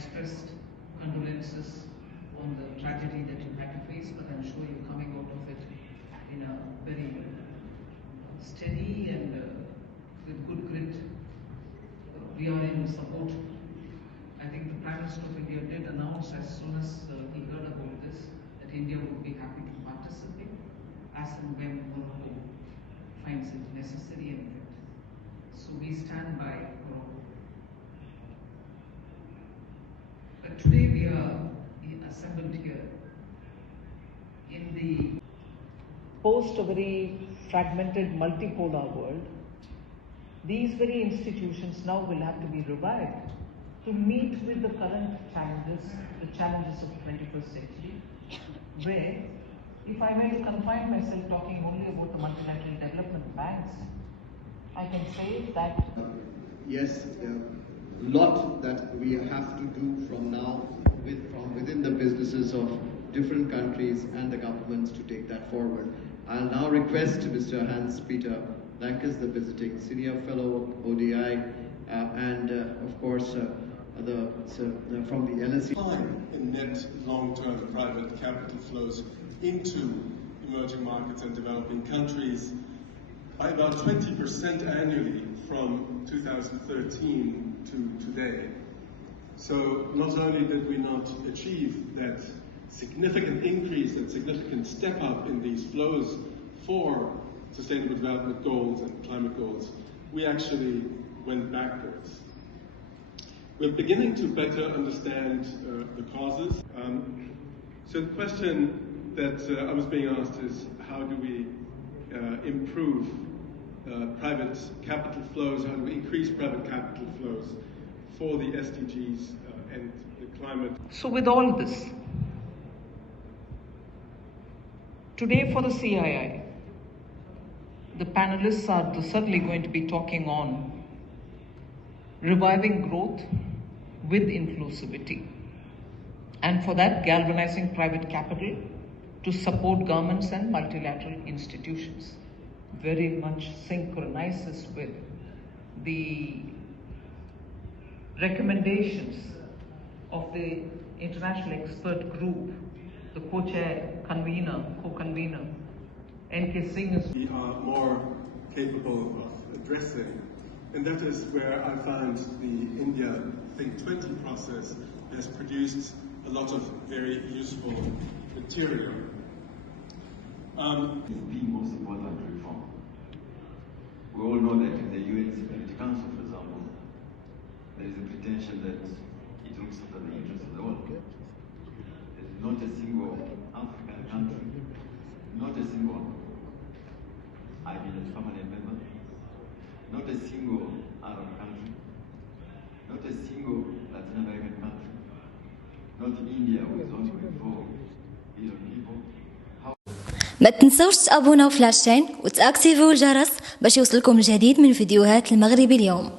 expressed condolences on the tragedy that you had to face, but I'm sure you're coming out of it in a very steady and with good grit. We are in support. I think the Prime Minister of India did announce as soon as he heard about this that India would be happy to participate as and when Morocco finds it necessary and fit. So we stand by Morocco. But today we are assembled here in the post a very fragmented multipolar world. These very institutions now will have to be revived to meet with the current challenges, the challenges of the 21st century, where, if I may confine myself talking only about the multilateral development banks, I can say that yes, a lot that we have to do from now from within the businesses of different countries and the governments to take that forward. I'll now request Mr. Hans-Peter Lankes, the visiting senior fellow ODI, and of course from the LSE. In net long-term private capital flows into emerging markets and developing countries by about 20% annually from 2013 to today. So not only did we not achieve that significant increase, that significant step up in these flows for Sustainable Development Goals and climate goals, we actually went backwards. We're beginning to better understand the causes. So the question that I was being asked is, how do we improve private capital flows, how do we increase private capital flows for the SDGs and the climate? So with all this, today for the CII, the panelists are certainly going to be talking on reviving growth with inclusivity, and for that galvanizing private capital to support governments and multilateral institutions. Very much synchronizes with the recommendations of the international expert group, the co-convener, N.K. Singh is. We are more capable of addressing, and that is where I found the India Think 20 process has produced a lot of very useful material. The most important reform. We all know that in the UN Security Council, for example, there is a pretension that it looks after the interests of the world. There is not a single African country, not a single one, I've been a permanent member, not a single Arab country, not a single Latin American country, not India with 1.4 billion people. ما تنسوش تابونا وفلاشين وتاكتيفوا الجرس باش يوصلكم الجديد من فيديوهات المغرب اليوم.